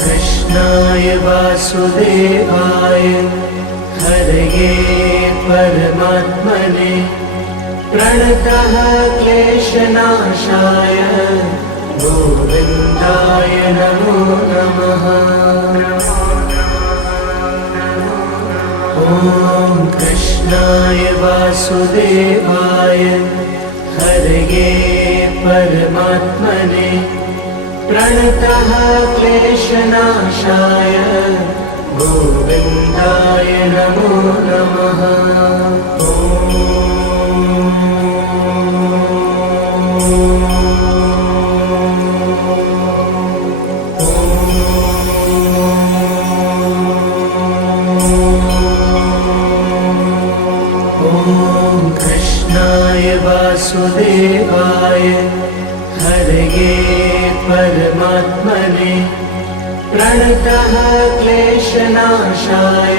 कृष्णाय वासुदेवाय हरये परमात्मने प्रणतः क्लेशनाशाय गोविन्दाय नमो नमः। ॐ कृष्णाय वासुदेवाय हरये परमात्मने प्रणतः क्लेशनाशाय गोविन्दाय नमो नमः। ॐ कृष्णाय वासुदेवाय हरये परमात्मने प्रणतः क्लेशनाशाय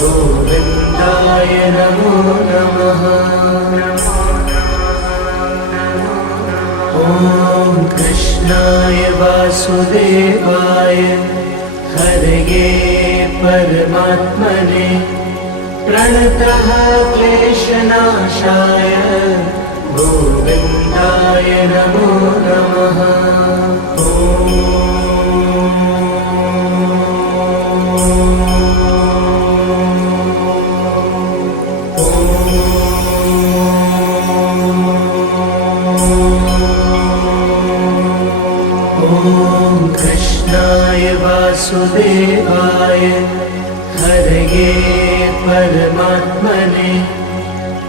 गोविन्दाय नमो नमः। ॐ कृष्णाय वासुदेवाय हरये परमात्मने प्रणतः क्लेशनाशाय गोविन्दाय नमो नमः। ॐ कृष्णाय वासुदेवाय हरये परमात्मने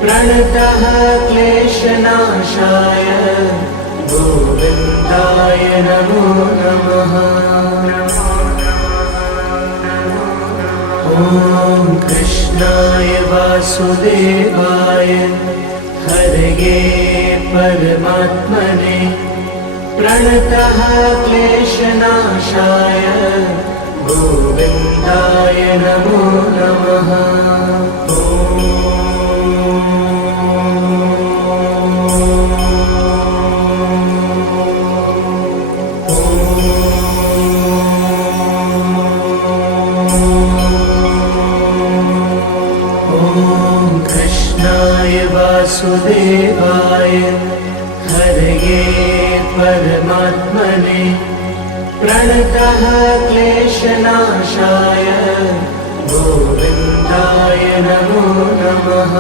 प्रणतः क्लेशनाशाय गोविन्दाय नमो नमः। ॐ कृष्णाय वासुदेवाय हरये परमात्मने प्रणतः क्लेशनाशाय गोविन्दाय नमो नमः। ॐ कृष्णाय वासुदेवाय हरये परमात्मने प्रणतः क्लेशनाशाय गोविन्दाय नमो नमः।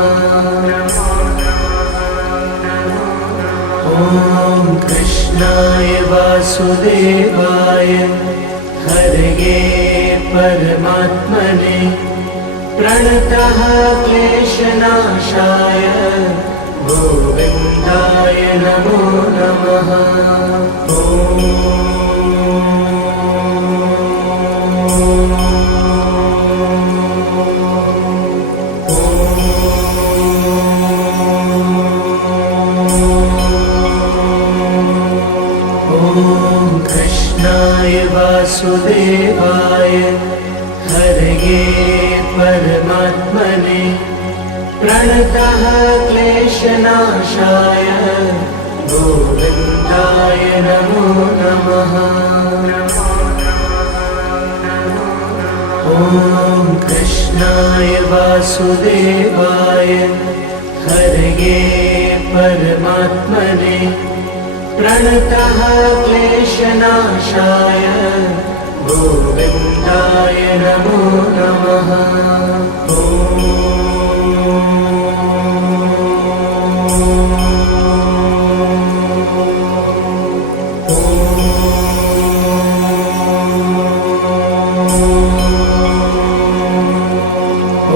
ॐ कृष्णाय वासुदेवाय हरये परमात्मने प्रणतः क्लेशनाशाय गोविन्दाय नमो नमः। ॐ कृष्णाय वासुदेवाय हरये परमात्मने प्रणतः क्लेशनाशाय गोविन्दाय नमो नमः। ॐ कृष्णाय वासुदेवाय हरये परमात्मने प्रणतः क्लेशनाशाय गोविन्दाय नमो नमः।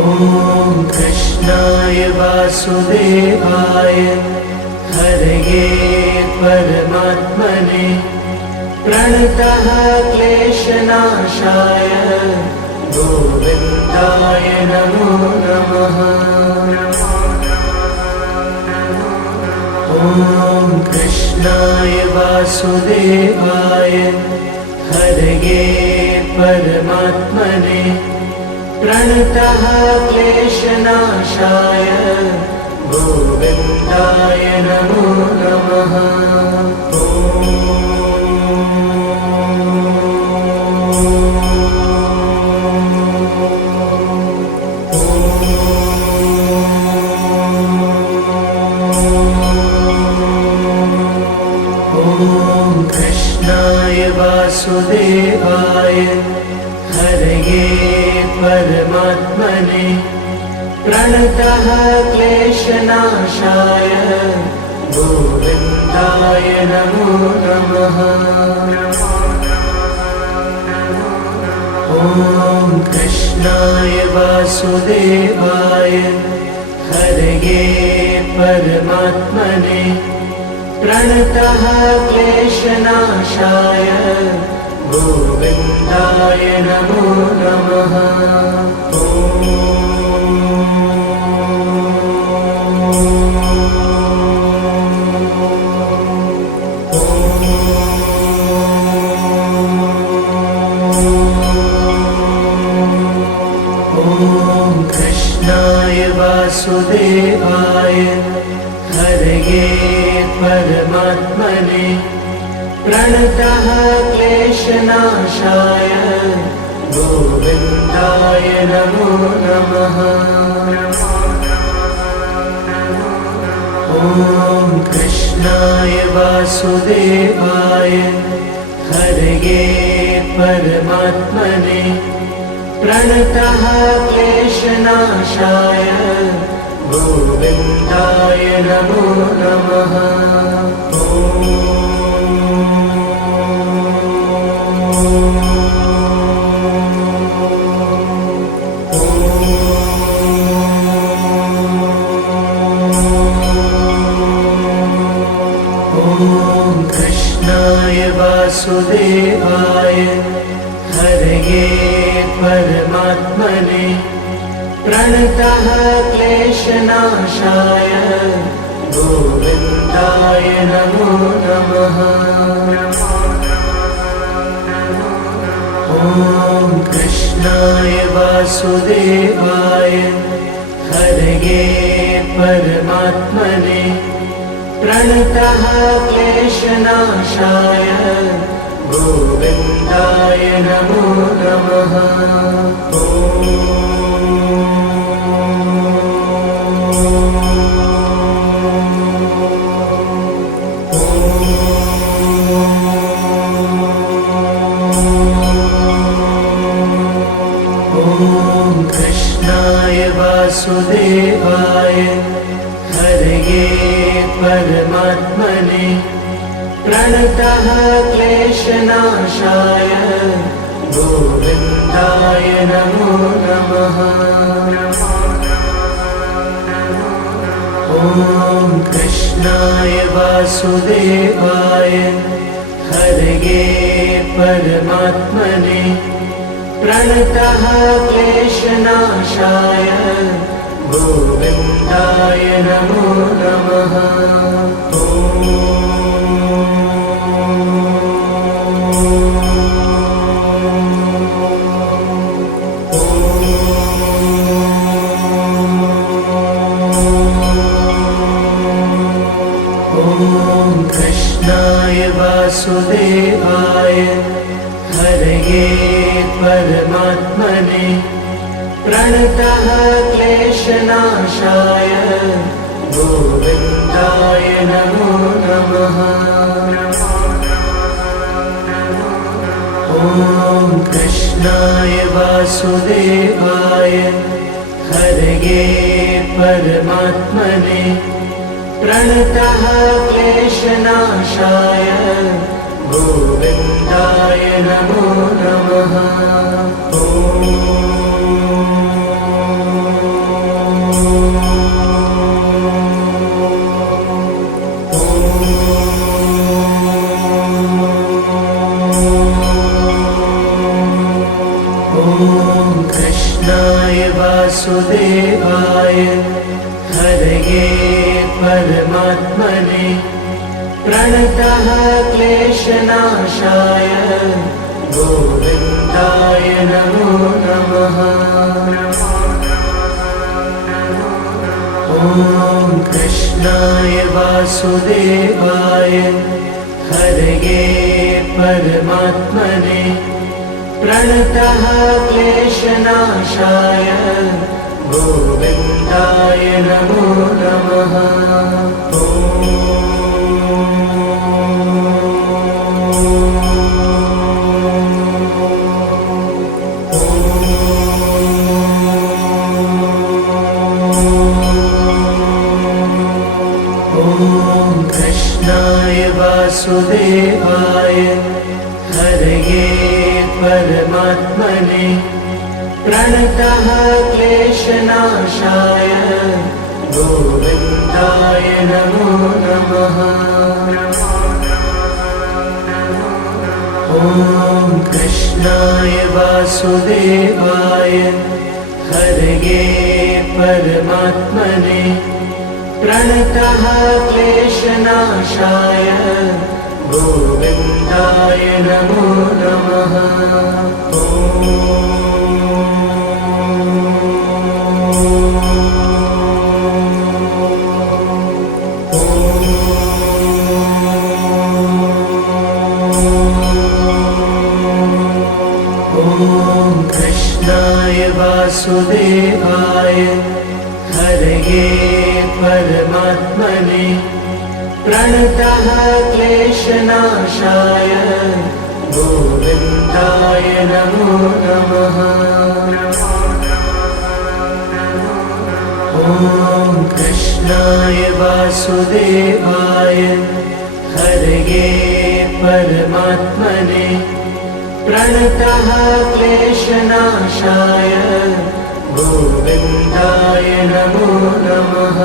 ॐ कृष्णाय वासुदेवाय हरये परमात्मने प्रणतः क्लेशनाशाय गोविन्दाय नमो नमः। ॐ कृष्णाय वासुदेवाय हरये परमात्मने प्रणतः क्लेशनाशाय गोविन्दाय नमो नमः। ॐ कृष्णाय वासुदेवाय हरये परमात्मने प्रणतः क्लेशनाशाय गोविन्दाय नमो नमः। ॐ कृष्णाय वासुदेवाय हरये परमात्मने प्रणतः क्लेशनाशाय गोविन्दाय नमो नमः। ॐ कृष्णाय वासुदेवाय हरये परमात्मने प्रणतः क्लेशनाशाय गोविन्दाय नमो नमः। ॐ कृष्णाय वासुदेवाय हरये परमात्मने प्रणतः क्लेशनाशाय गोविन्दाय नमो नमः। ॐ कृष्णाय वासुदेवाय हरये परमात्मने प्रणतः क्लेशनाशाय गोविन्दाय नमो नमः। ॐ कृष्णाय वासुदेवाय हरये परमात्मने प्रणतः क्लेशनाशाय गोविन्दाय नमो नमः। ॐ कृष्णाय वासुदेवाय हरये परमात्मने प्रणतः क्लेशनाशाय गोविन्दाय नमो नमः। ॐ कृष्णाय वासुदेवाय हरये परमात्मने प्रणतः क्लेशनाशाय गोविन्दाय नमो नमः। ॐ कृष्णाय वासुदेवाय हरये परमात्मने प्रणतः क्लेशनाशाय गोविन्दाय नमो नमः। ॐ कृष्णाय वासुदेवाय हरये परमात्मने प्रणतः क्लेशनाशाय गोविन्दाय नमो नमः। ॐ कृष्णाय वासुदेवाय हरये परमात्मने प्रणतः क्लेशनाशाय गोविन्दाय नमो नमः। ॐ कृष्णाय वासुदेवाय हरये परमात्मने प्रणतः क्लेशनाशाय गोविन्दाय नमो नमः। ॐ कृष्णाय वासुदेवाय हरये परमात्मने प्रणतः क्लेशनाशाय गोविन्दाय नमो नमः। ॐ कृष्णाय वासुदेवाय हरये परमात्मने प्रणतः क्लेशनाशाय गोविन्दाय नमो नमः। ॐ कृष्णाय वासुदेवाय हरये परमात्मने प्रणतः क्लेशनाशाय गोविन्दाय नमो नमः। ॐ कृष्णाय वासुदेवाय हरये परमात्मने प्रणतः क्लेशनाशाय गोविन्दाय नमो नमः।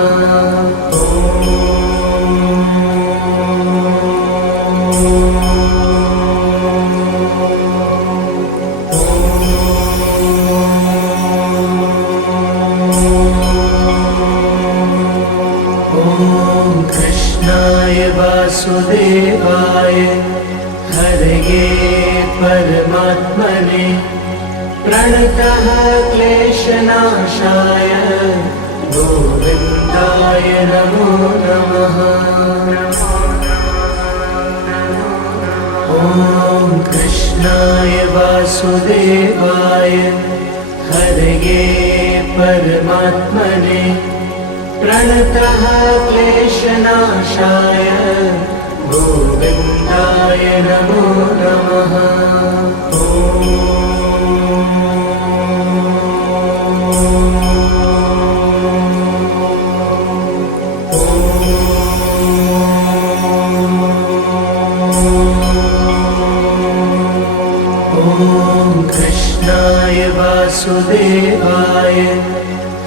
ॐ कृष्णाय वासुदेवाय हरये परमात्मने प्रणतः क्लेशनाशाय गोविन्दाय नमो नमः। ॐ कृष्णाय वासुदेवाय हरये परमात्मने प्रणतः क्लेशनाशाय गोविन्दाय नमो नमः। ॐ कृष्णाय वासुदेवाय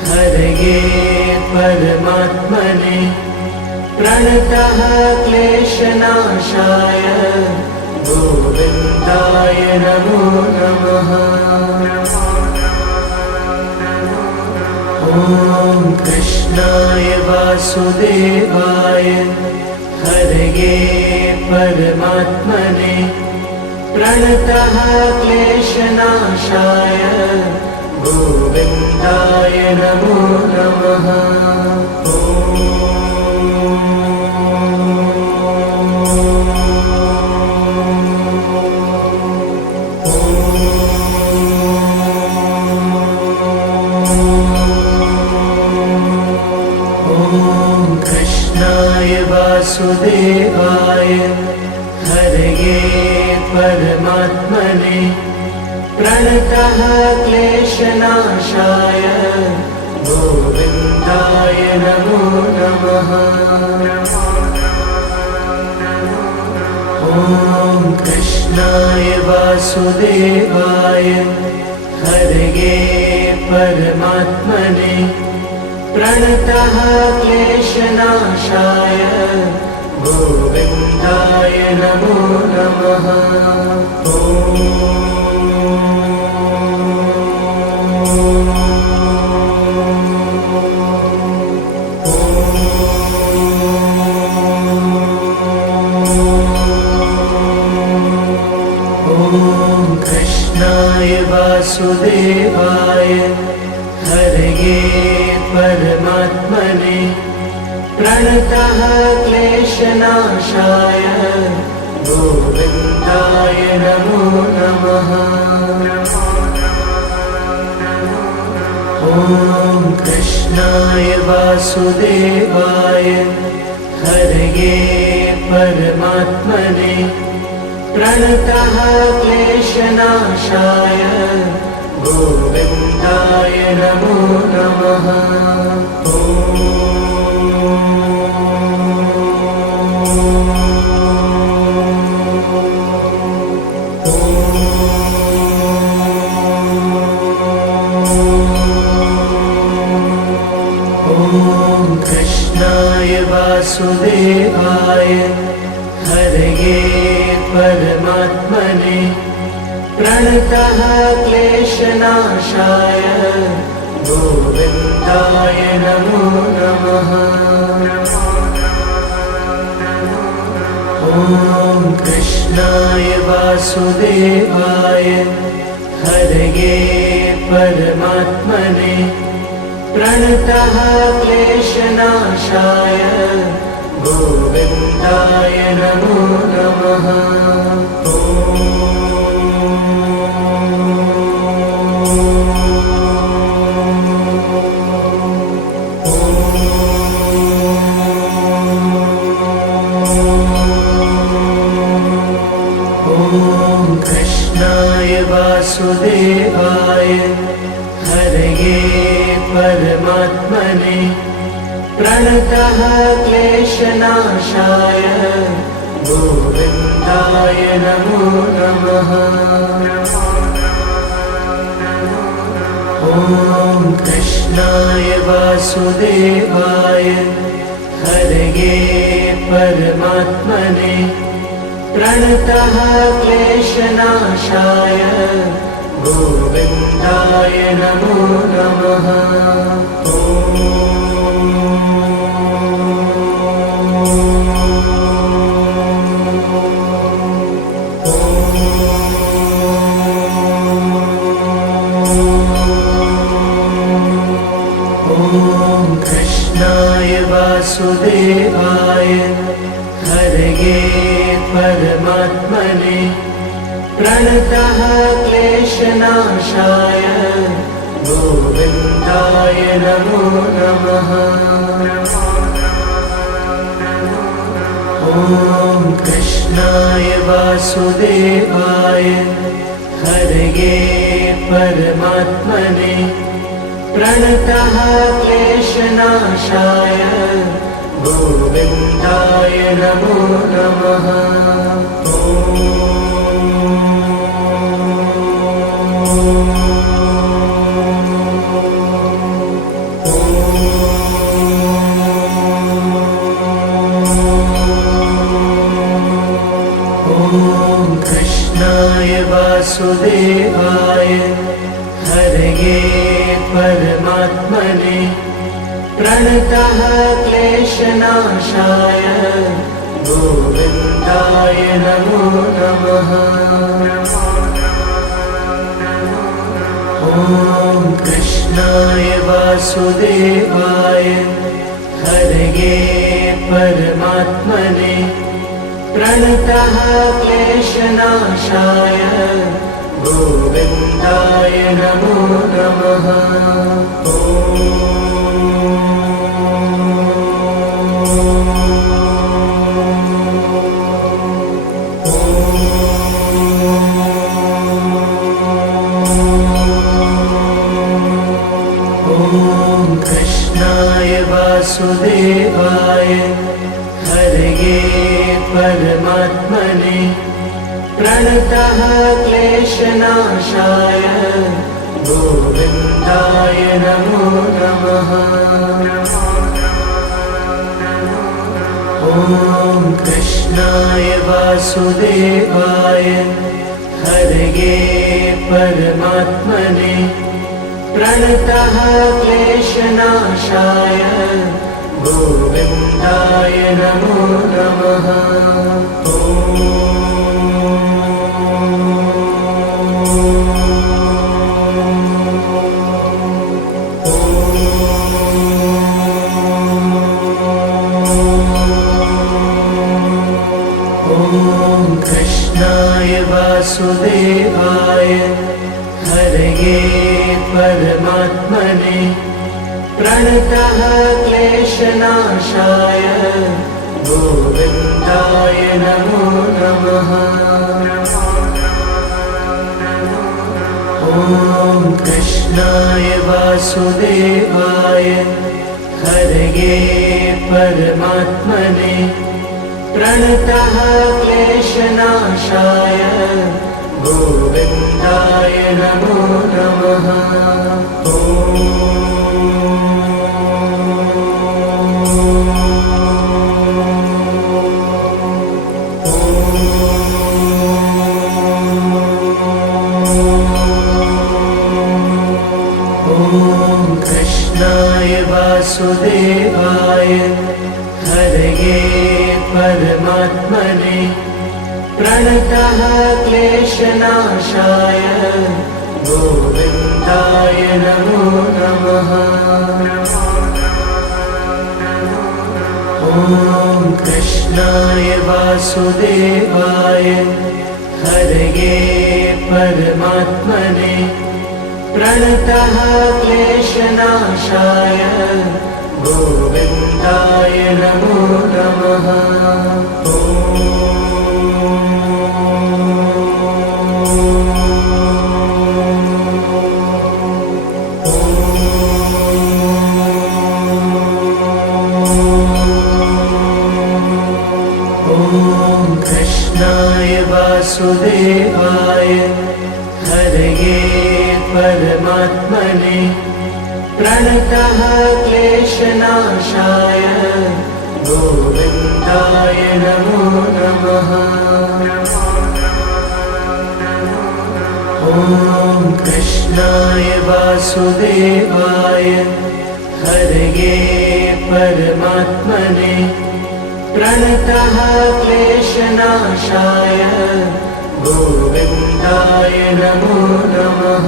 हरये परमात्मने प्रणतः क्लेशनाशाय गोविन्दाय नमो नमः। ॐ कृष्णाय वासुदेवाय हरये परमात्मने प्रणतः क्लेशनाशाय गोविन्दाय नमो नमः। ॐ कृष्णाय वासुदेवाय हरये परमात्मने प्रणतः क्लेशनाशाय गोविन्दाय नमो नमः। ॐ कृष्णाय वासुदेवाय हरये परमात्मने प्रणतः क्लेशनाशाय गोविन्दाय नमो नमः। ॐ कृष्णाय वासुदेवाय हरये परमात्मने प्रणतः क्लेशनाशाय गोविन्दाय नमो नमः। ॐ कृष्णाय वासुदेवाय हरये परमात्मने प्रणतः क्लेशनाशाय गोविन्दाय नमो नमः। ॐ कृष्णाय वासुदेवाय हरये परमात्मने प्रणतः क्लेशनाशाय गोविन्दाय नमो नमः। ॐ कृष्णाय वासुदेवाय हरये परमात्मने प्रणतः क्लेशनाशाय गोविन्दाय नमो नमः। ॐ कृष्णाय वासुदेवाय हरये परमात्मने प्रणतः क्लेशनाशाय गोविन्दाय नमो नमः। ॐ कृष्णाय वासुदेवाय हरये परमात्मने प्रणतः क्लेशनाशाय गोविन्दाय नमो नमः। ॐ कृष्णाय वासुदेवाय हरये परमात्मने प्रणतः क्लेशनाशाय गोविन्दाय नमो नमः। ॐ कृष्णाय वासुदेवाय हरये परमात्मने प्रणतः क्लेशनाशाय गोविन्दाय नमो नमः। ॐ कृष्णाय वासुदेवाय हरये परमात्मने प्रणतः क्लेशनाशाय गोविन्दाय नमो नमः। ॐ कृष्णाय वासुदेवाय हरये परमात्मने प्रणतः क्लेशनाशाय गोविन्दाय नमो नमः। ॐ कृष्णाय वासुदेवाय हरये परमात्मने प्रणतः क्लेशनाशाय गोविन्दाय नमो नमः। ॐ कृष्णाय वासुदेवाय हरये परमात्मने प्रणतः क्लेशनाशाय गोविन्दाय नमो नमः। ॐ कृष्णाय वासुदेवाय हरये परमात्मने प्रणतः क्लेशनाशाय गोविन्दाय नमो नमः। ॐ कृष्णाय वासुदेवाय हरये परमात्मने प्रणतः क्लेशनाशाय गोविन्दाय नमो नमः। कृष्णाय वासुदेवाय हरये परमात्मने प्रणतः क्लेशनाशाय गोविन्दाय नमो नमः। ॐ कृष्णाय वासुदेवाय हरये परमात्मने प्रणतः क्लेशनाशाय गोविन्दाय नमो नमः। ॐ कृष्णाय वासुदेवाय हरये परमात्मने प्रणतः क्लेशनाशाय गोविन्दाय नमो नमः। ॐ कृष्णाय वासुदेवाय हरये परमात्मने प्रणतः क्लेशनाशाय गोविन्दाय नमो नमः।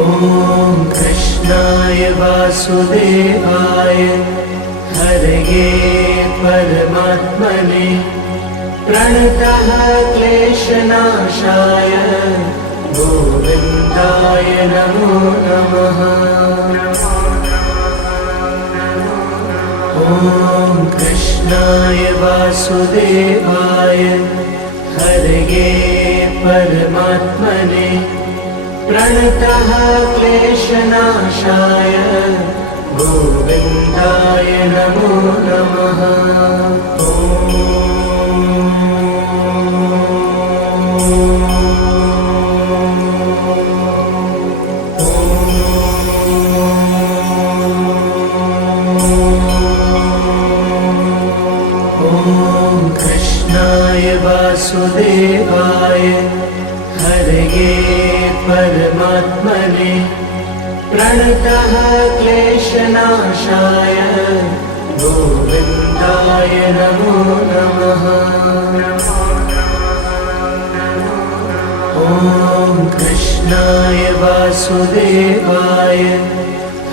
ॐ कृष्णाय वासुदेवाय हरये परमात्मने प्रणतः क्लेशनाशाय गोविन्दाय नमो नमः। ॐ कृष्णाय वासुदेवाय हरये परमात्मने प्रणतः क्लेशनाशाय गोविन्दाय नमो नमः। कृष्णाय वासुदेवाय हरये परमात्मने प्रणतः क्लेशनाशाय गोविन्दाय नमो नमः। ॐ कृष्णाय वासुदेवाय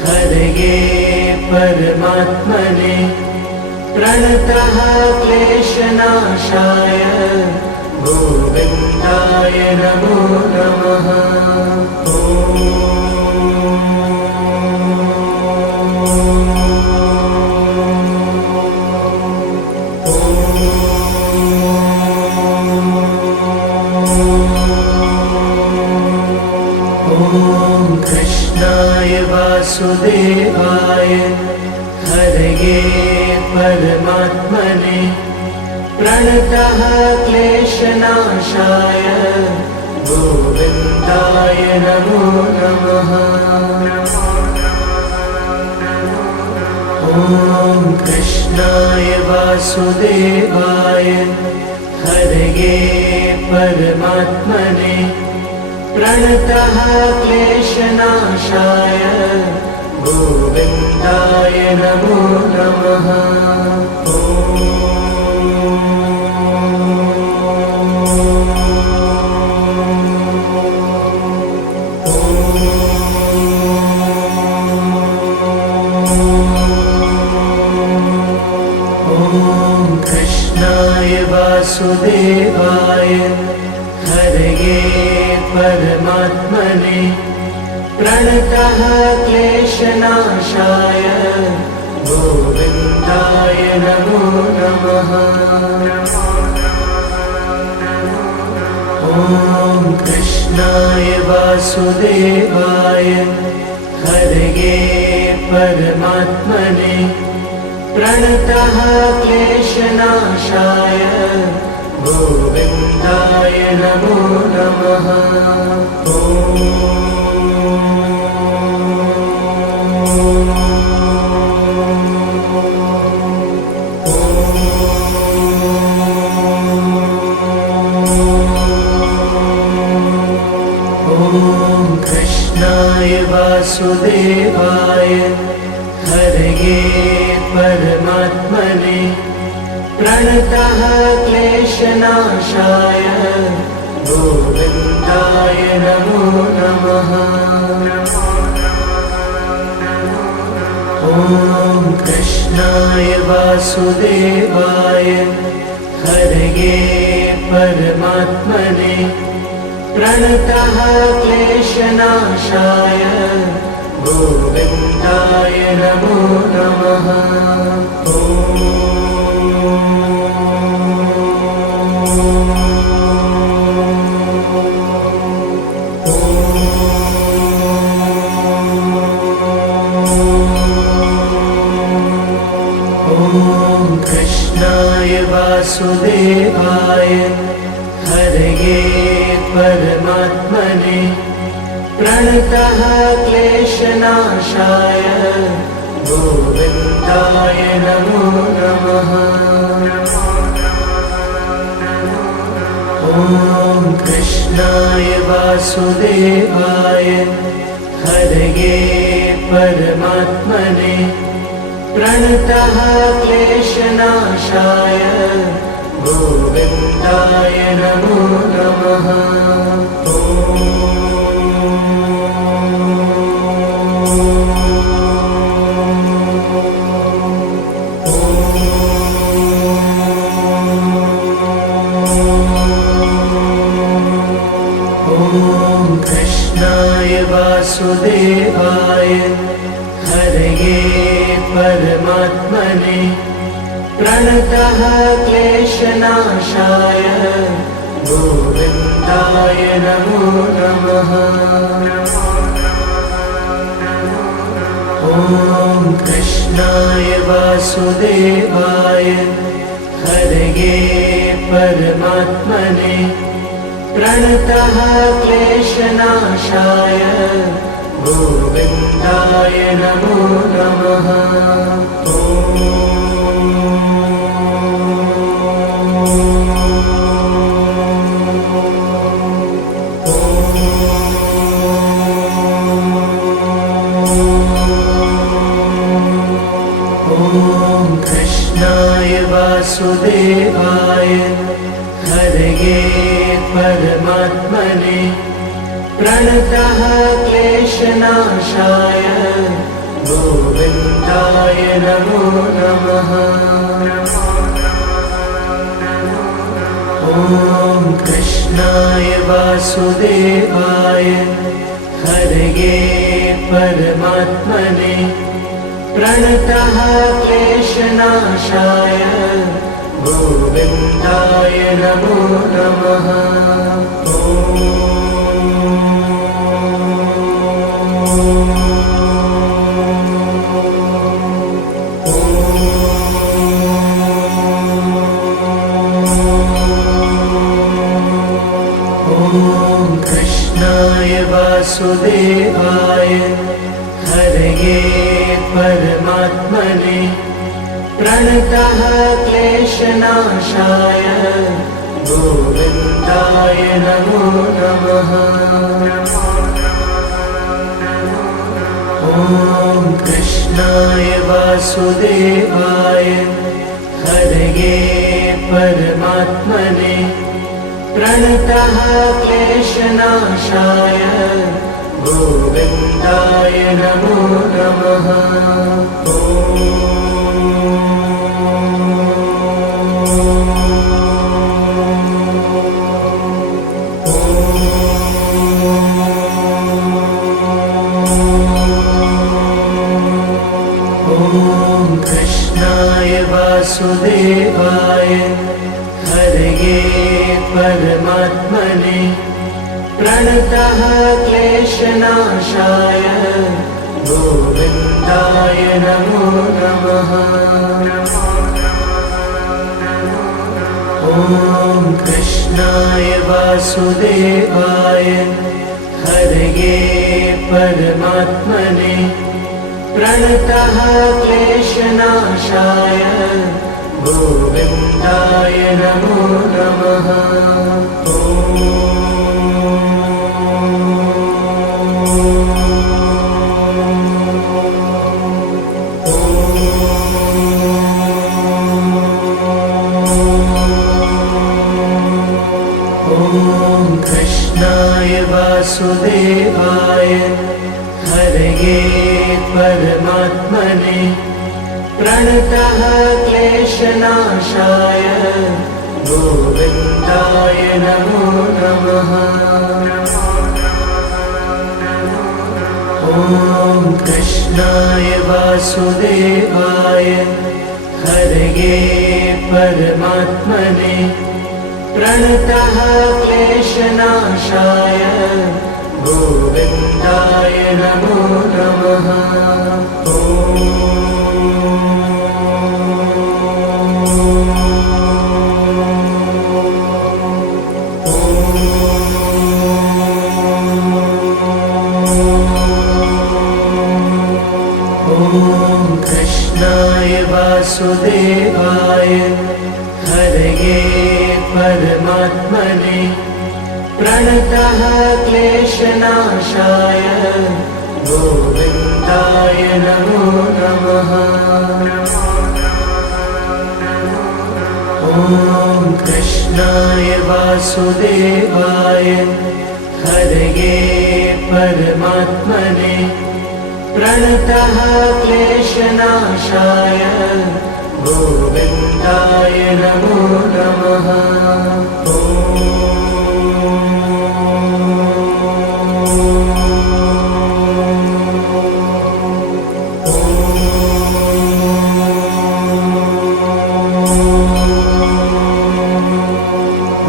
हरये परमात्मने प्रणतः क्लेशनाशाय गोविन्दाय नमो नमः। कृष्णाय वासुदेवाय हरये परमात्मने प्रणतः क्लेशनाशाय गोविन्दाय नमो नमः। ॐ कृष्णाय वासुदेवाय हरये परमात्मने प्रणतः क्लेशनाशाय गोविन्दाय नमो नमः। ॐ कृष्णाय वासुदेवाय हरये परमात्मने प्रणतः क्लेशनाशाय गोविन्दाय नमो नमः। ॐ कृष्णाय वासुदेवाय हरये परमात्मने प्रणतः क्लेशनाशाय गोविन्दाय नमो नमः। कृष्णाय वासुदेवाय हरये परमात्मने प्रणतः क्लेशनाशाय गोविन्दाय नमो नमः। ॐ कृष्णाय वासुदेवाय हरये परमात्मने प्रणतः क्लेशनाशाय गोविन्दाय नमो नमः। कृष्णाय वासुदेवाय हरये परमात्मने प्रणतः क्लेशनाशाय गोविन्दाय नमो नमः। ॐ कृष्णाय वासुदेवाय हरये परमात्मने प्रणतः क्लेशनाशाय गोविन्दाय नमो नमः। कृष्णाय वासुदेवाय हरये परमात्मने प्रणतः क्लेशनाशाय गोविन्दाय नमो नमः। ॐ कृष्णाय वासुदेवाय हरये परमात्मने प्रणतः क्लेशनाशाय गोविन्दाय नमो नमः। कृष्णाय वासुदेवाय हरये परमात्मने प्रणतः क्लेशनाशाय गोविन्दाय नमो नमः। ॐ कृष्णाय वासुदेवाय हरये परमात्मने प्रणतः क्लेशनाशाय गोविन्दाय नमो नमः। कृष्णाय वासुदेवाय हरये परमात्मने प्रणतः क्लेशनाशाय गोविन्दाय नमो नमः। ॐ कृष्णाय वासुदेवाय हरये परमात्मने प्रणतः क्लेशनाशाय गोविन्दाय नमो नमः। ॐ हरये परमात्मने प्रणतः क्लेशनाशाय गोविन्दाय नमो नमः। ॐ कृष्णाय वासुदेवाय हरये परमात्मने प्रणतः क्लेशनाशाय गोविन्दाय नमो नमः। ॐ कृष्णाय वासुदेवाय हरये परमात्मने प्रणतः क्लेशनाशाय गोविन्दाय नमो नमः। ॐ कृष्णाय वासुदेवाय हरये परमात्मने प्रणतः क्लेशनाशाय गोविन्दाय नमो नमः। ॐ कृष्णाय वासुदेवाय हरये परमात्मने प्रणतः क्लेशनाशाय गोविन्दाय नमो नमः। ॐ कृष्णाय वासुदेवाय हरये परमात्मने प्रणतः क्लेशनाशाय गोविन्दाय नमो नमः।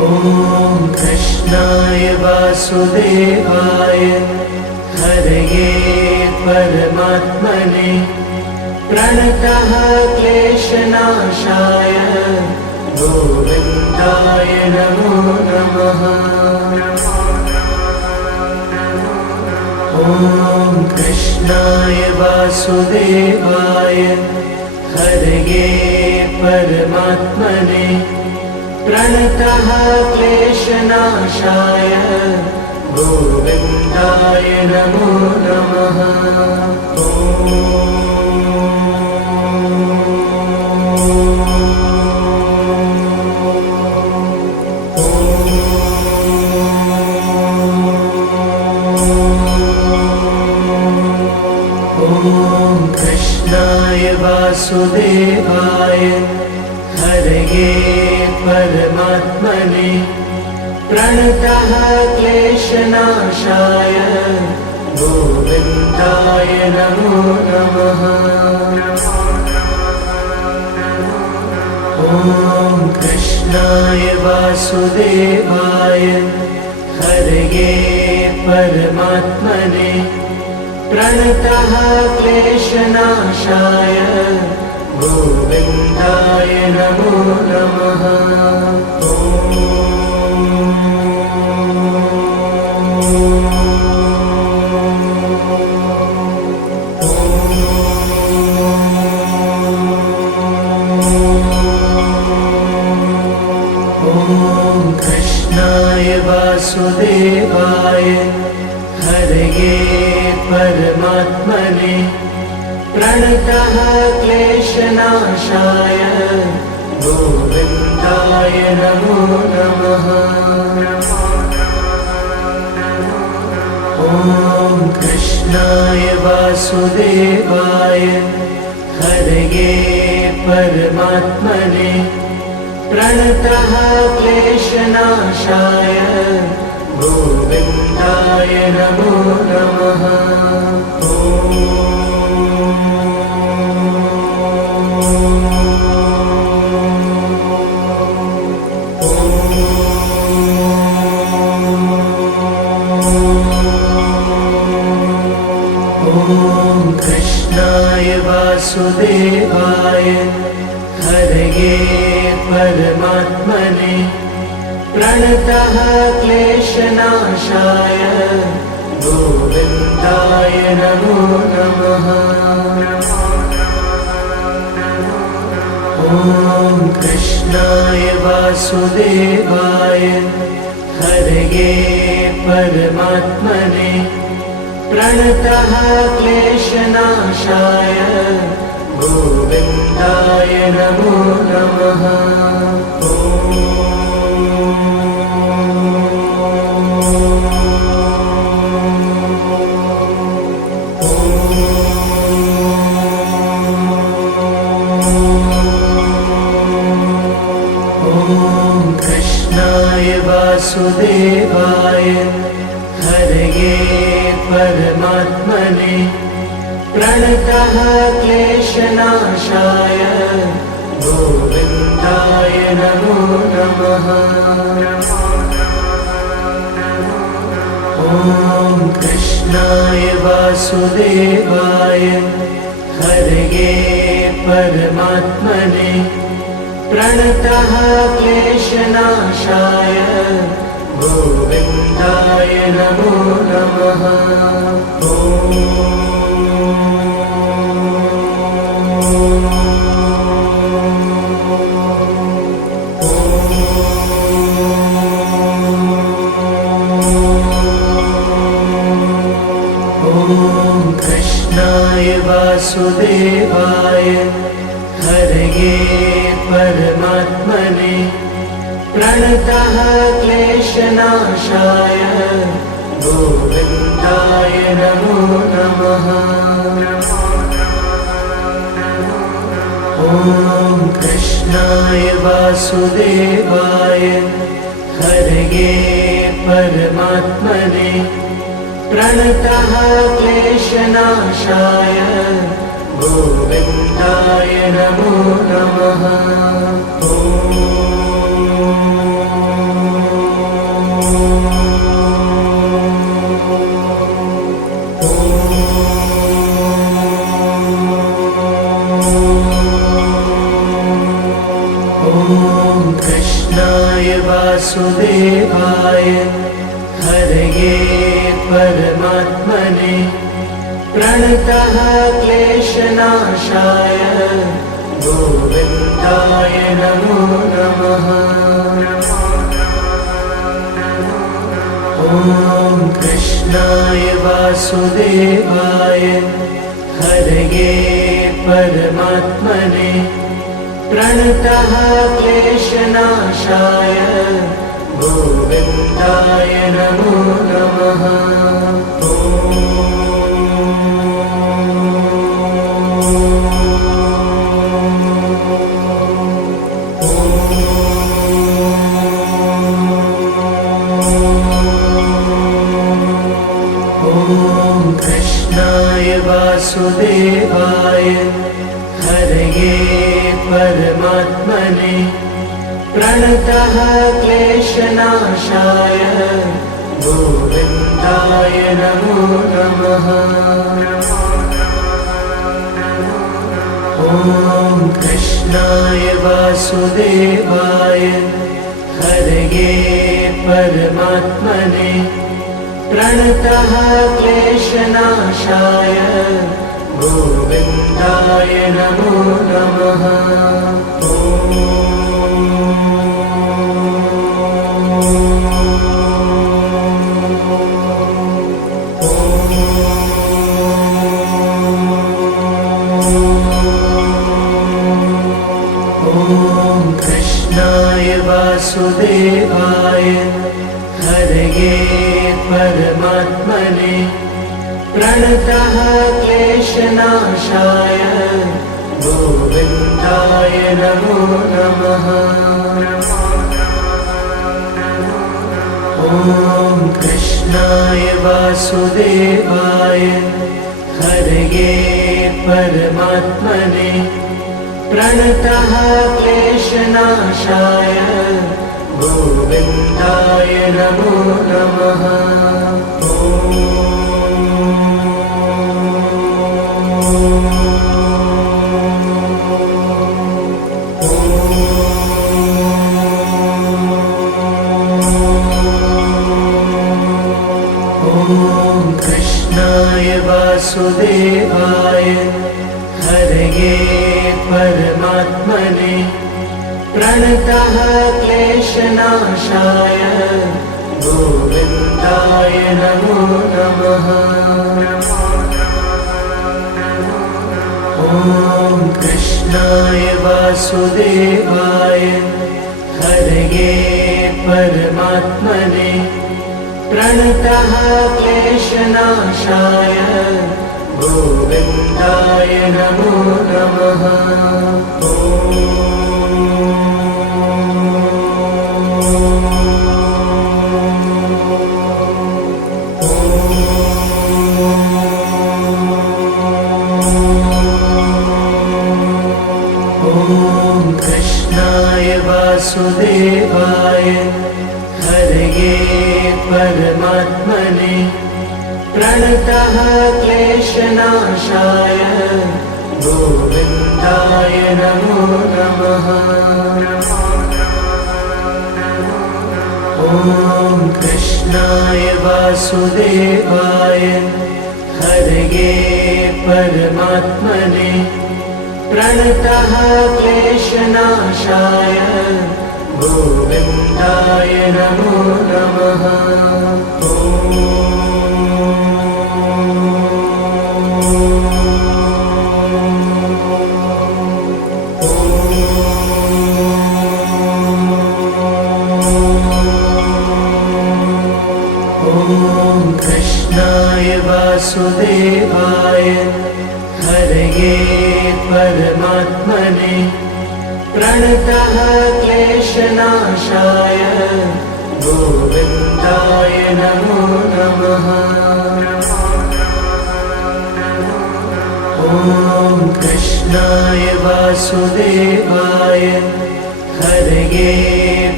ॐ कृष्णाय वासुदेवाय हरये परमात्मने प्रणतः क्लेशनाशाय गोविन्दाय नमो नमः। ॐ कृष्णाय वासुदेवाय हरये परमात्मने प्रणतः क्लेशनाशाय गोविन्दाय नमो नमः। ॐ कृष्णाय वासुदेवाय हरये परमात्मने प्रणतः क्लेशनाशाय गोविन्दाय नमो नमः। ॐ कृष्णाय वासुदेवाय हरये परमात्मने प्रणतः क्लेशनाशाय गोविन्दाय नमो नमः। ॐ कृष्णाय वासुदेवाय हरये परमात्मने प्रणतः क्लेशनाशाय गोविन्दाय नमो नमः। ॐ कृष्णाय वासुदेवाय हरये परमात्मने प्रणतः क्लेशनाशाय गोविन्दाय नमो नमः। ॐ वासुदेवाय हरये परमात्मने प्रणतः क्लेशनाशाय गोविन्दाय नमो नमः। ॐ कृष्णाय वासुदेवाय हरये परमात्मने प्रणतः क्लेशनाशाय गोविन्दाय नमो नमः। वासुदेवाय हरये परमात्मने प्रणतः क्लेशनाशाय गोविन्दाय नमो नमः। ॐ कृष्णाय वासुदेवाय हरये परमात्मने प्रणतः क्लेशनाशाय गोविन्दाय नमो नमः। ॐ कृष्णाय वासुदेवाय हरये परमात्मने प्रणतः क्लेशनाशाय गोविन्दाय नमो नमः। ॐ कृष्णाय वासुदेवाय हरये परमात्मने प्रणतः क्लेशनाशाय गोविन्दाय नमो नमः। कृष्णाय वासुदेवाय हरये परमात्मने प्रणतः क्लेशनाशाय गोविन्दाय नमो नमः। ॐ कृष्णाय वासुदेवाय हरये परमात्मने प्रणतः क्लेशनाशाय गोविन्दाय नमो नमः। ॐ कृष्णाय वासुदेवाय हरये परमात्मने प्रणतः क्लेशनाशाय गोविन्दाय नमो नमः। ॐ कृष्णाय वासुदेवाय हरये परमात्मने प्रणतः क्लेशनाशाय गोविन्दाय नमो नमः। ॐ कृष्णाय वासुदेवाय हरये परमात्मने प्रणतः क्लेशनाशाय गोविन्दाय नमो नमः। ॐ कृष्णाय वासुदेवाय हरये परमात्मने प्रणतः क्लेशनाशाय गोविन्दाय नमो नमः। ॐ वासुदेवाय हरये परमात्मने प्रणतः क्लेशनाशाय गोविन्दाय नमो नमः। ॐ कृष्णाय वासुदेवाय हरये परमात्मने प्रणतः क्लेशनाशाय गोविन्दाय नमो नमः। वासुदेवाय हरये परमात्मने प्रणतः क्लेशनाशाय गोविन्दाय नमो नमः। ॐ कृष्णाय वासुदेवाय हरये परमात्मने प्रणतः क्लेशनाशाय गोविन्दाय नमो नमः। ॐ कृष्णाय वासुदेवाय हरये परमात्मने प्रणतः क्लेशनाशाय गोविन्दाय नमो नमः। ॐ कृष्णाय वासुदेवाय हरये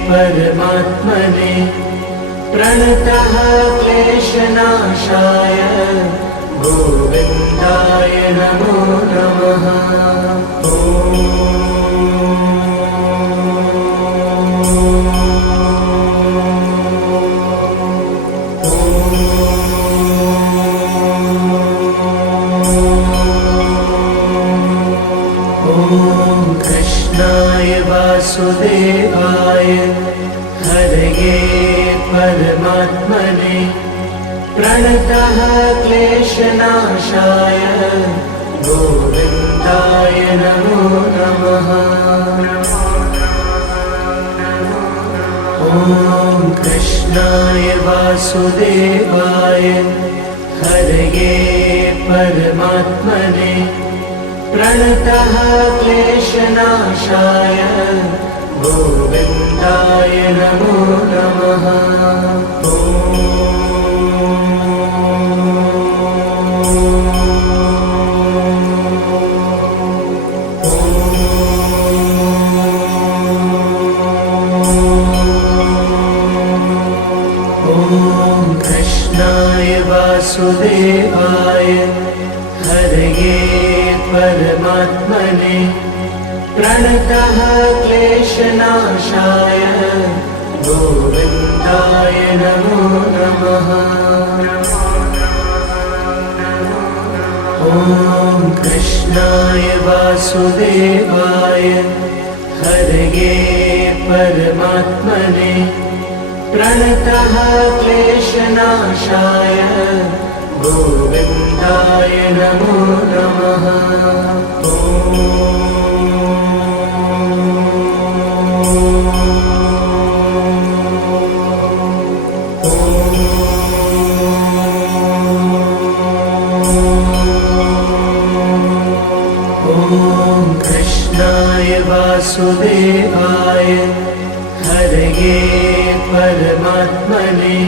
परमात्मने प्रणतः क्लेशनाशाय गोविन्दाय नमो नमः। कृष्णाय वासुदेवाय हरये परमात्मने प्रणतः क्लेशनाशाय गोविन्दाय नमो नमः। ॐ कृष्णाय वासुदेवाय हरये परमात्मने प्रणतः क्लेशनाशाय गोविन्दाय नमो नमः। कृष्णाय वासुदेवाय हरये परमात्मने प्रणतः क्लेशनाशाय गोविन्दाय नमो नमः। ॐ कृष्णाय वासुदेवाय हरये परमात्मने प्रणतः क्लेशनाशाय गोविन्दाय नमो नमः। कृष्णाय वासुदेवाय हरये परमात्मने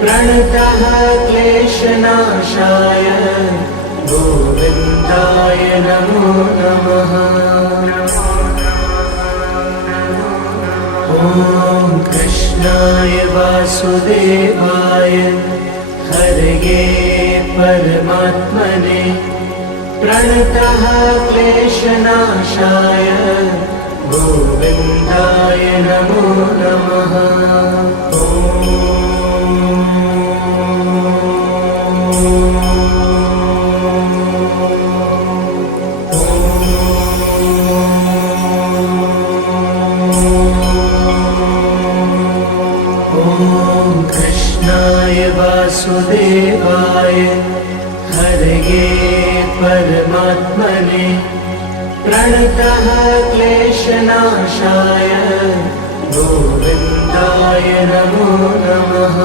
प्रणतः क्लेशनाशाय गोविन्दाय नमो नमः। ॐ कृष्णाय वासुदेवाय हरये परमात्मने प्रणतः क्लेशनाशाय गोविन्दाय नमो नमः। ॐ वासुदेवाय हरये परमात्मने प्रणतः क्लेशनाशाय गोविन्दाय नमो नमः।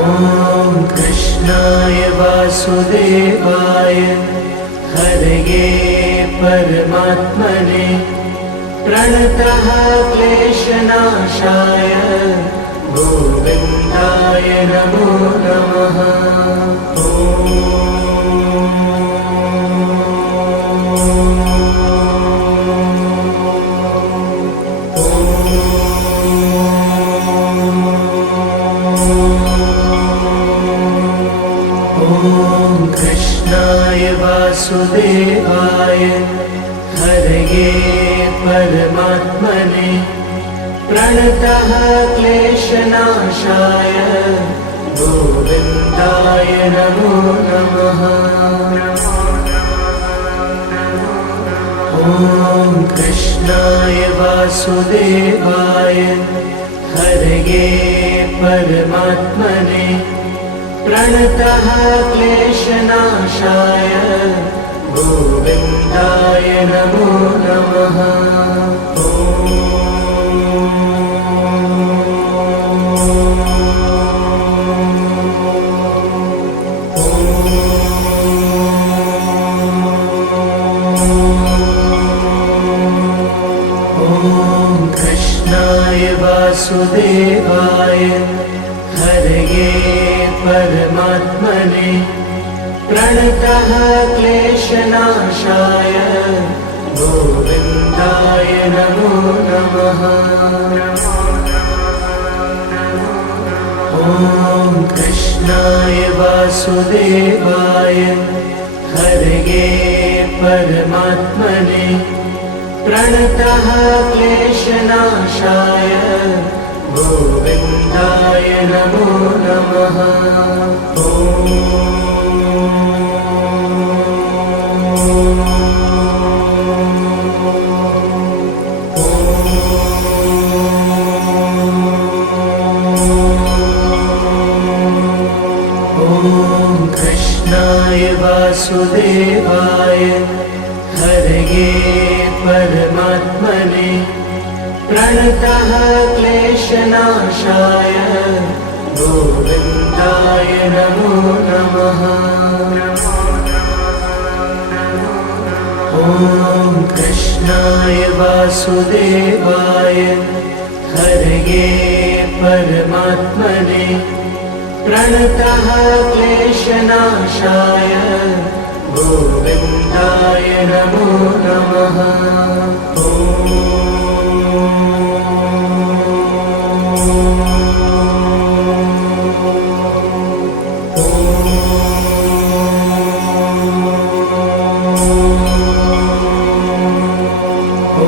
ॐ कृष्णाय वासुदेवाय हरये परमात्मने प्रणतः क्लेशनाशाय गोविन्दाय नमो नमः। ॐ कृष्णाय वासुदेवाय हरये परमात्मने प्रणतः क्लेशनाशाय गोविन्दाय नमो नमः। ॐ कृष्णाय वासुदेवाय हरये परमात्मने प्रणतः क्लेशनाशाय गोविन्दाय नमो नमः। ॐ कृष्णाय वासुदेवाय हरये परमात्मने प्रणतः क्लेशनाशाय गोविन्दाय नमो नमः। ॐ कृष्णाय वासुदेवाय हरये परमात्मने प्रणतः क्लेशनाशाय गोविन्दाय नमो नमः। ॐ कृष्णाय वासुदेवाय हरये परमात्मने प्रणतः क्लेशनाशाय गोविन्दाय नमो नमः। ॐ कृष्णाय वासुदेवाय हरये परमात्मने प्रणतः क्लेशनाशाय गोविन्दाय नमो नमः।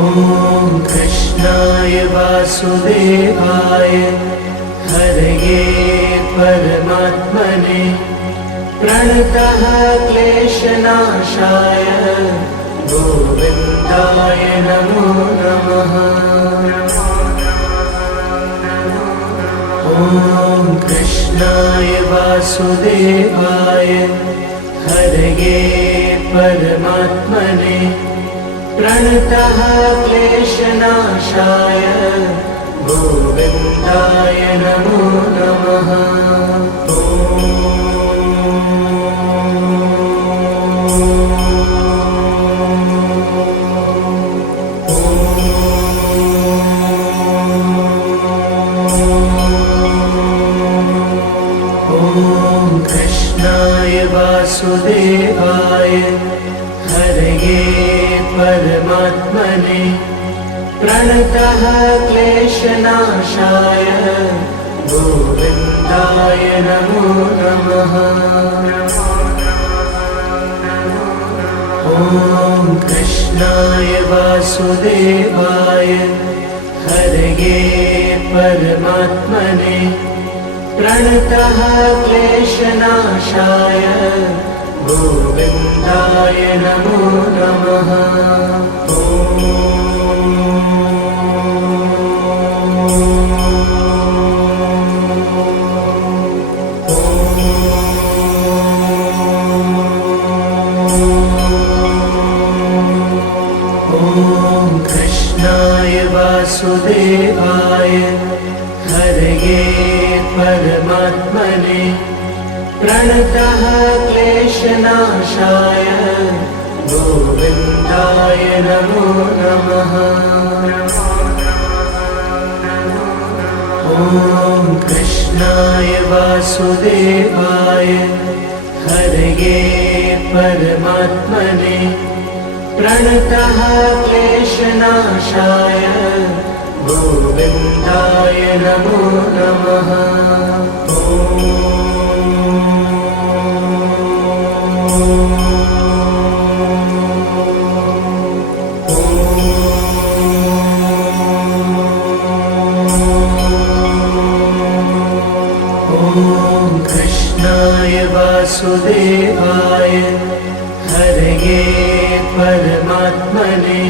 ॐ कृष्णाय वासुदेवाय हरये परमात्मने प्रणतः क्लेशनाशाय गोविन्दाय नमो नमः। ॐ कृष्णाय वासुदेवाय हरये परमात्मने प्रणतः क्लेशनाशाय गोविन्दाय नमो नमः। ॐ कृष्णाय वासुदेवाय हरये परमात्मने प्रणतः क्लेशनाशाय गोविन्दाय नमो नमः। ॐ कृष्णाय वासुदेवाय हरये परमात्मने प्रणतः क्लेशनाशाय गोविन्दाय नमो नमः। ॐ कृष्णाय वासुदेवाय हरये परमात्मने प्रणतः क्लेशनाशाय गोविन्दाय नमो नमः। ॐ कृष्णाय वासुदेवाय हरये परमात्मने प्रणतः क्लेशनाशाय गोविन्दाय नमो नमः। ॐ कृष्णाय वासुदेवाय हरये परमात्मने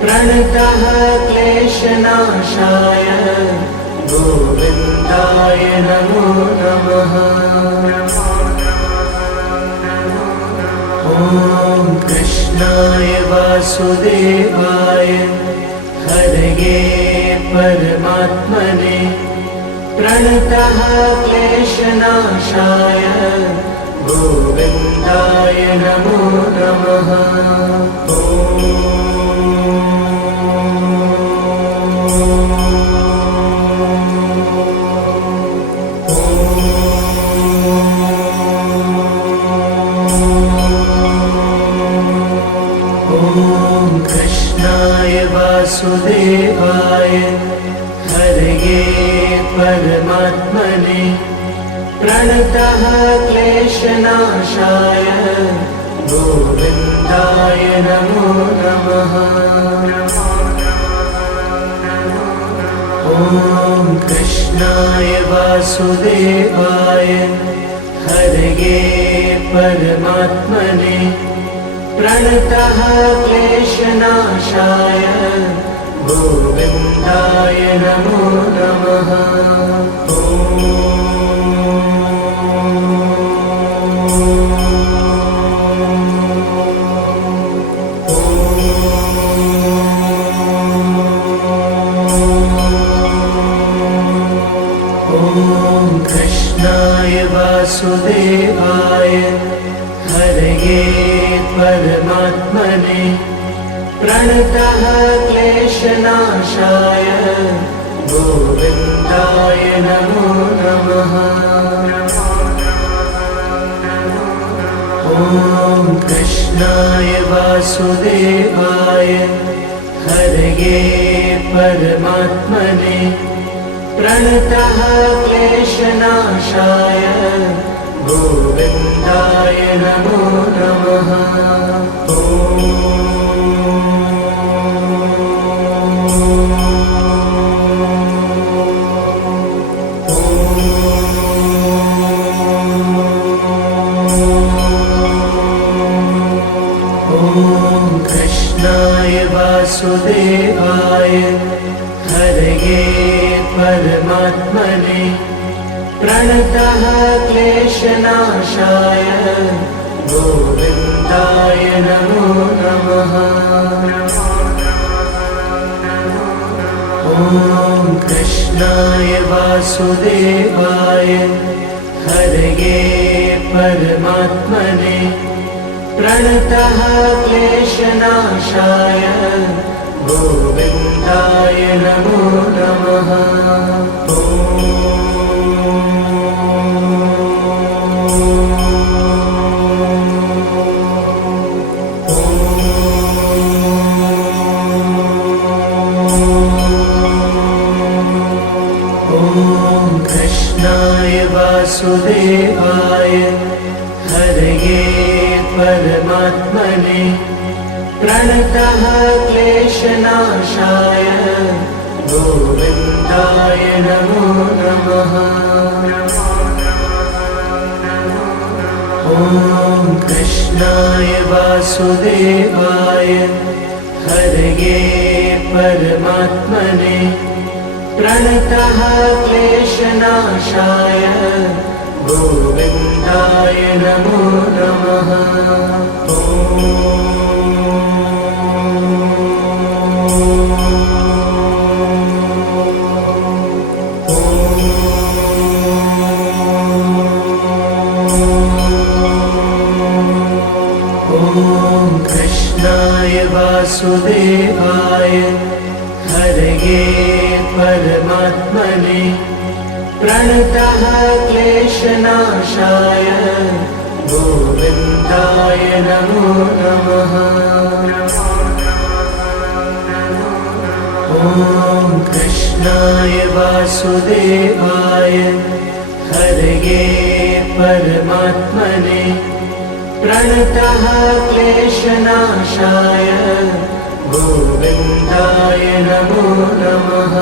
प्रणतः क्लेशनाशाय गोविन्दाय नमो नमः। ॐ कृष्णाय वासुदेवाय हरये परमात्मने प्रणतः क्लेशनाशाय गोविन्दाय नमो नमः। ॐ कृष्णाय वासुदेवाय हरये परमात्मने प्रणतः क्लेशनाशाय गोविन्दाय नमो नमः। ॐ कृष्णाय वासुदेवाय हरये परमात्मने प्रणतः क्लेशनाशाय गोविन्दाय नमो नमः। ॐ कृष्णाय वासुदेवाय हरये परमात्मने प्रणतः क्लेशनाशाय गोविन्दाय नमो नमः। ॐ कृष्णाय वासुदेवाय हरये परमात्मने प्रणतः क्लेशनाशाय गोविन्दाय नमो नमः। ॐ कृष्णाय वासुदेवाय हरये परमात्मने प्रणतः क्लेशनाशाय गोविन्दाय नमो नमः। ॐ कृष्णाय वासुदेवाय हरये परमात्मने प्रणतः क्लेशनाशाय गोविन्दाय नमो नमः। ॐ कृष्णाय वासुदेवाय हरये परमात्मने प्रणतः क्लेशनाशाय गोविन्दाय नमो नमः। ॐ कृष्णाय वासुदेवाय हरये परमात्मने प्रणतः क्लेशनाशाय गोविन्दाय नमो नमः। ॐ हरये परमात्मने प्रणतः क्लेशनाशाय गोविन्दाय नमो नमः। ॐ कृष्णाय वासुदेवाय हरये परमात्मने प्रणतः क्लेशनाशाय गोविन्दाय नमो नमः।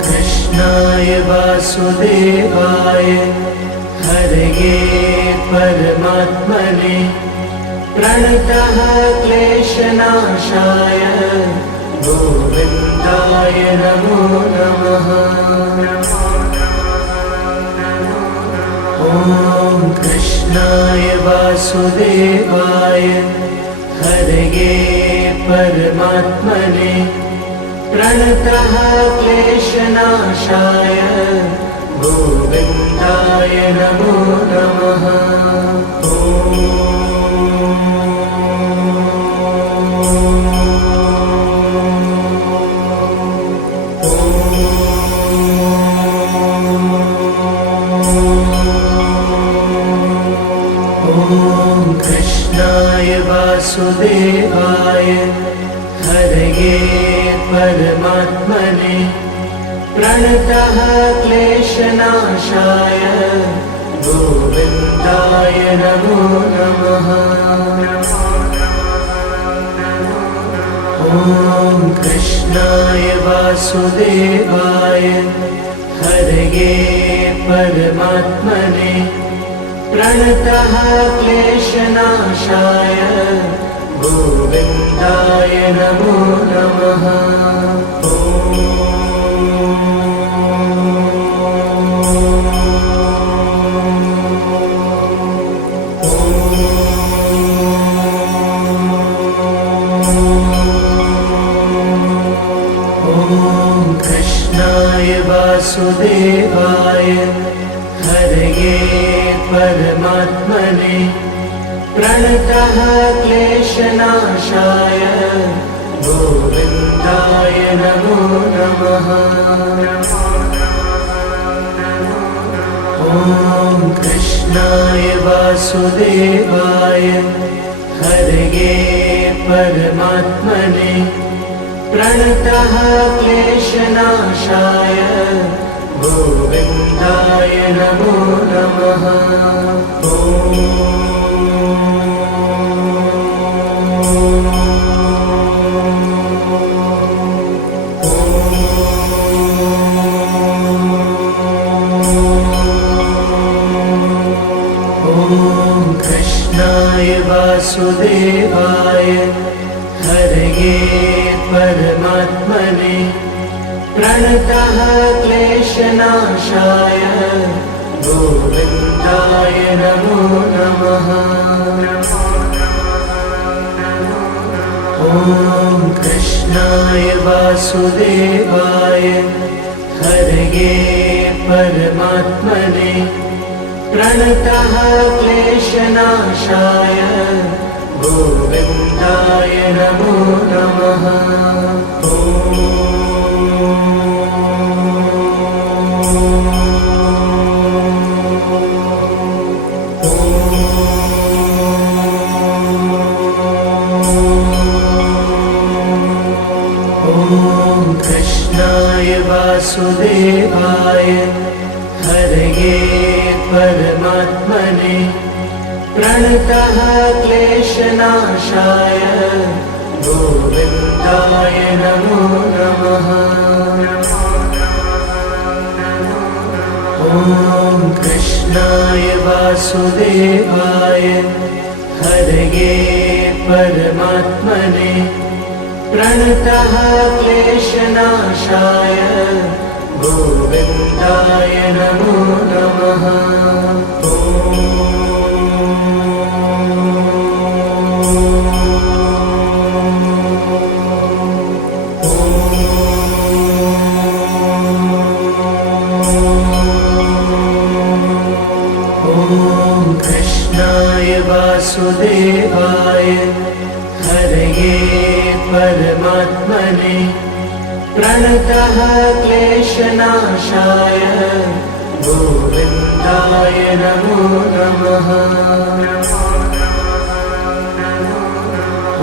कृष्णाय वासुदेवाय हरये परमात्मने प्रणतः क्लेशनाशाय गोविन्दाय नमो नमः। ॐ कृष्णाय वासुदेवाय हरये परमात्मने प्रणतः क्लेशनाशाय गोविन्दाय नमो नमः। ॐ कृष्णाय वासुदेवाय हरये परमात्मने प्रणतः क्लेशनाशाय गोविन्दाय नमो नमः। ॐ कृष्णाय वासुदेवाय हरये परमात्मने प्रणतः क्लेशनाशाय गोविन्दाय नमो नमः। ॐ कृष्णाय वासुदेवाय हरये परमात्मने प्रणतः क्लेशनाशाय गोविन्दाय नमो नमः। ॐ कृष्णाय वासुदेवाय हरये परमात्मने प्रणतः क्लेशनाशाय गोविन्दाय नमो नमः। कृष्णाय वासुदेवाय हरये परमात्मने प्रणतः क्लेशनाशाय गोविन्दाय नमो नमः। ॐ कृष्णाय वासुदेवाय हरये परमात्मने प्रणतः क्लेशनाशाय गोविन्दाय नमो नमः। कृष्णाय वासुदेवाय हरये परमात्मने प्रणतः क्लेशनाशाय गोविन्दाय नमो नमः। ॐ कृष्णाय वासुदेवाय हरये परमात्मने प्रणतः क्लेशनाशाय गोविन्दाय नमो नमः। ॐ प्रणतः क्लेशनाशाय गोविन्दाय नमो नमः।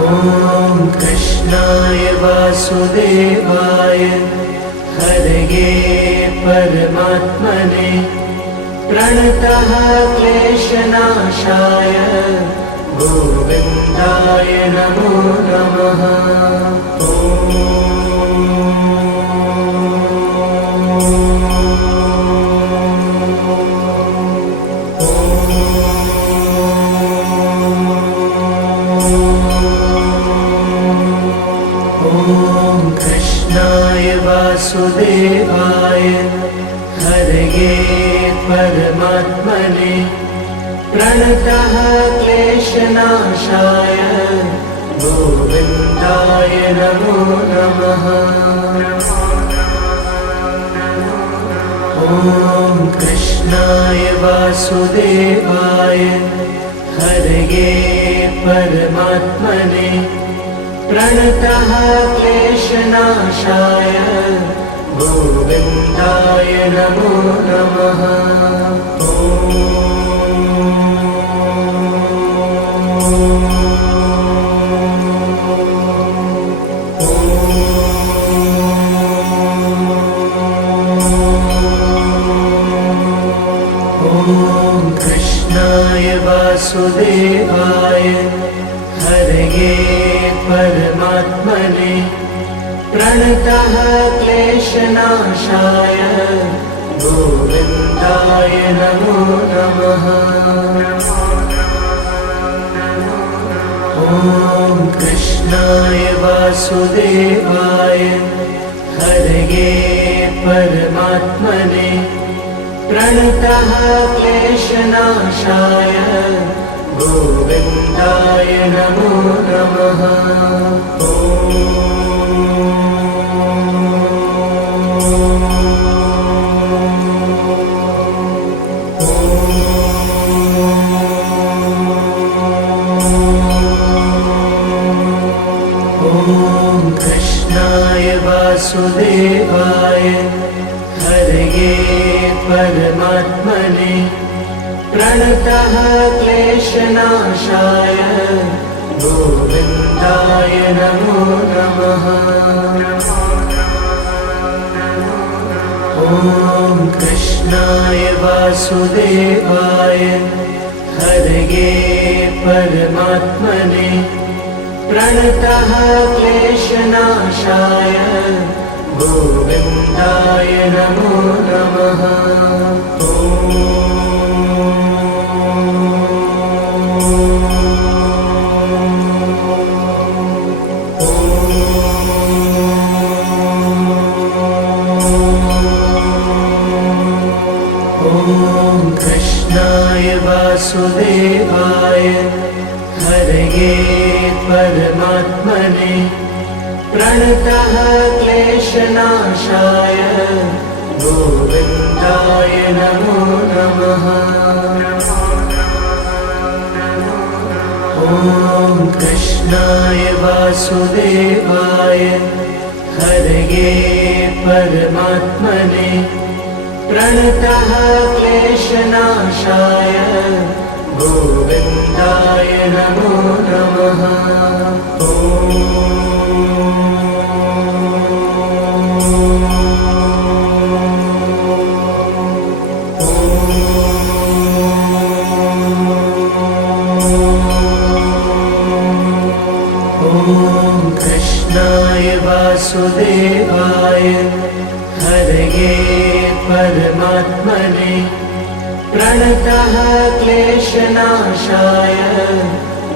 ॐ कृष्णाय वासुदेवाय हरये परमात्मने प्रणतः क्लेशनाशाय गोविन्दाय नमो नमः। वासुदेवाय हरये परमात्मने प्रणतः क्लेशनाशाय गोविन्दाय नमो नमः। ॐ कृष्णाय वासुदेवाय हरये परमात्मने प्रणतः क्लेशनाशाय गोविन्दाय नमो नमः। ॐ कृष्णाय वासुदेवाय हरये परमात्मने प्रणतः क्लेशनाशाय गोविन्दाय नमो नमः। ॐ कृष्णाय वासुदेवाय हरये परमात्मने प्रणतः क्लेशनाशाय गोविन्दाय नमो नमः। वासुदेवाय हरये परमात्मने प्रणतः क्लेशनाशाय गोविन्दाय नमो नमः। ॐ कृष्णाय वासुदेवाय हरये परमात्मने प्रणतः क्लेशनाशाय गोविन्दाय नमो नमः। ॐ कृष्णाय वासुदेवाय हरये परमात्मने प्रणतः क्लेशनाशाय गोविन्दाय नमो नमः। ॐ कृष्णाय वासुदेवाय हरये परमात्मने प्रणतः क्लेशनाशाय गोविन्दाय नमो नमः। कृष्णाय वासुदेवाय हरये परमात्मने प्रणतः क्लेशनाशाय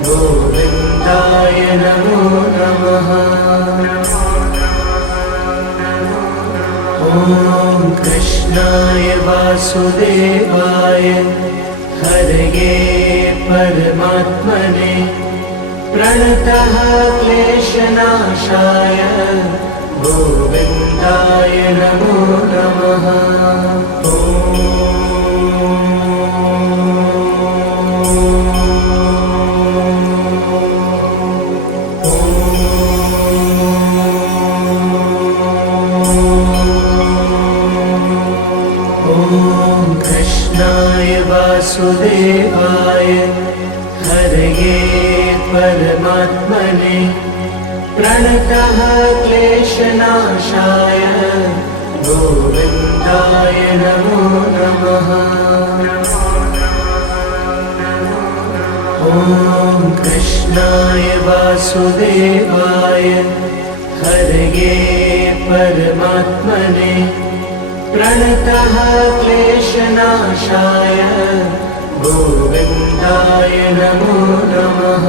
गोविन्दाय नमो नमः। ॐ कृष्णाय वासुदेवाय हरये परमात्मने प्रणतः क्लेशनाशाय गोविन्दाय नमो नमः। ॐ वासुदेवाय हरये परमात्मने प्रणतः क्लेशनाशाय गोविन्दाय नमो नमः। ॐ कृष्णाय वासुदेवाय हरये परमात्मने प्रणतः क्लेशनाशाय गोविन्दाय नमो नमः।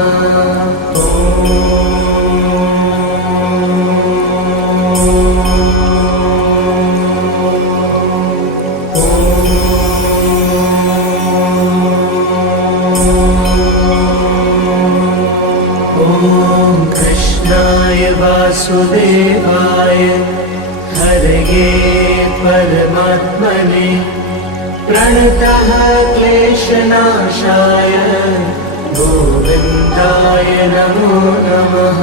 ॐ कृष्णाय वासुदेवाय हरये परमात्मने प्रणतः क्लेशनाशाय गोविन्दाय नमो नमः।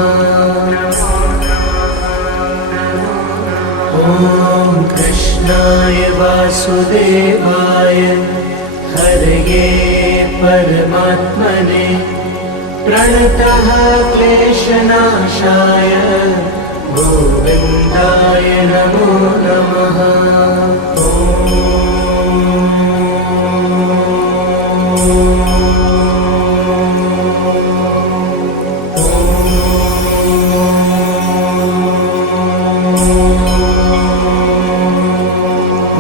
ॐ कृष्णाय वासुदेवाय हरये परमात्मने प्रणतः क्लेशनाशाय गोविन्दाय नमो नमः।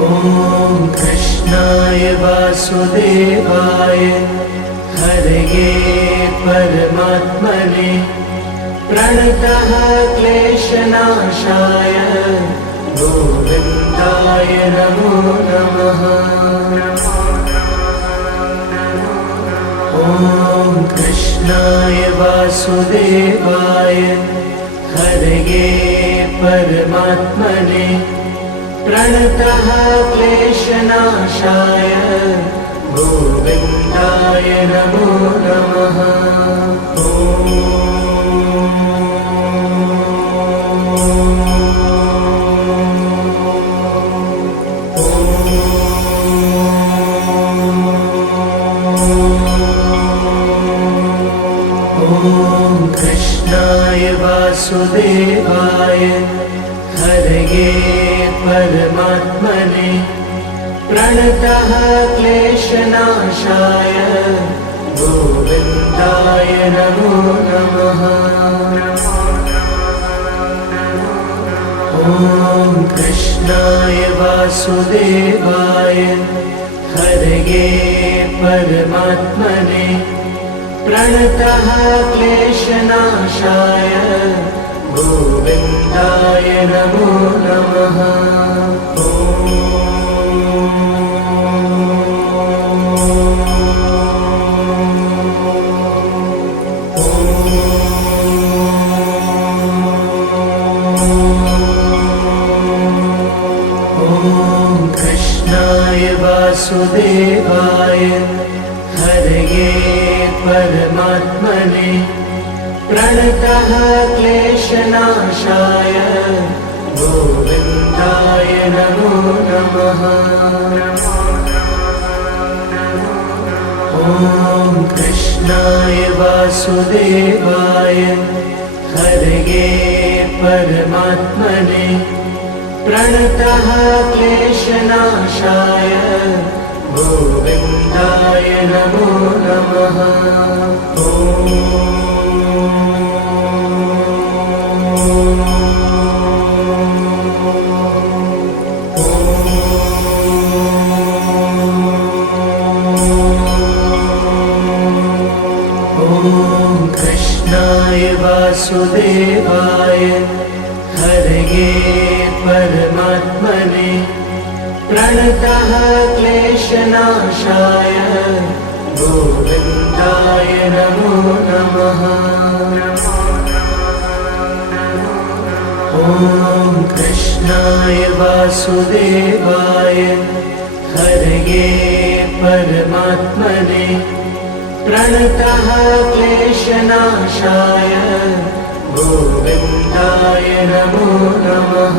ॐ कृष्णाय वासुदेवाय हरये परमात्मने प्रणतः क्लेशनाशाय गोविन्दाय नमो नमः। ॐ कृष्णाय वासुदेवाय हरये परमात्मने प्रणतः क्लेशनाशाय गोविन्दाय नमो नमः। ॐ कृष्णाय वासुदेवाय हरये परमात्मने प्रणतः क्लेशनाशाय गोविन्दाय नमो नमः। ॐ कृष्णाय वासुदेवाय हरये परमात्मने प्रणतः क्लेशनाशाय गोविन्दाय नमो नमः। ॐ कृष्णाय वासुदेवाय हरये परमात्मने प्रणतः क्लेशनाशाय गोविन्दाय नमो नमः। ॐ कृष्णाय वासुदेवाय हरये परमात्मने प्रणतः क्लेशनाशाय गोविन्दाय नमो नमः। ॐ कृष्णाय वासुदेवाय हरये परमात्मने प्रणतः क्लेशनाशाय गोविन्दाय नमो नमः। ॐ कृष्णाय वासुदेवाय हरये परमात्मने प्रणतः क्लेशनाशाय गोविन्दाय नमो नमः।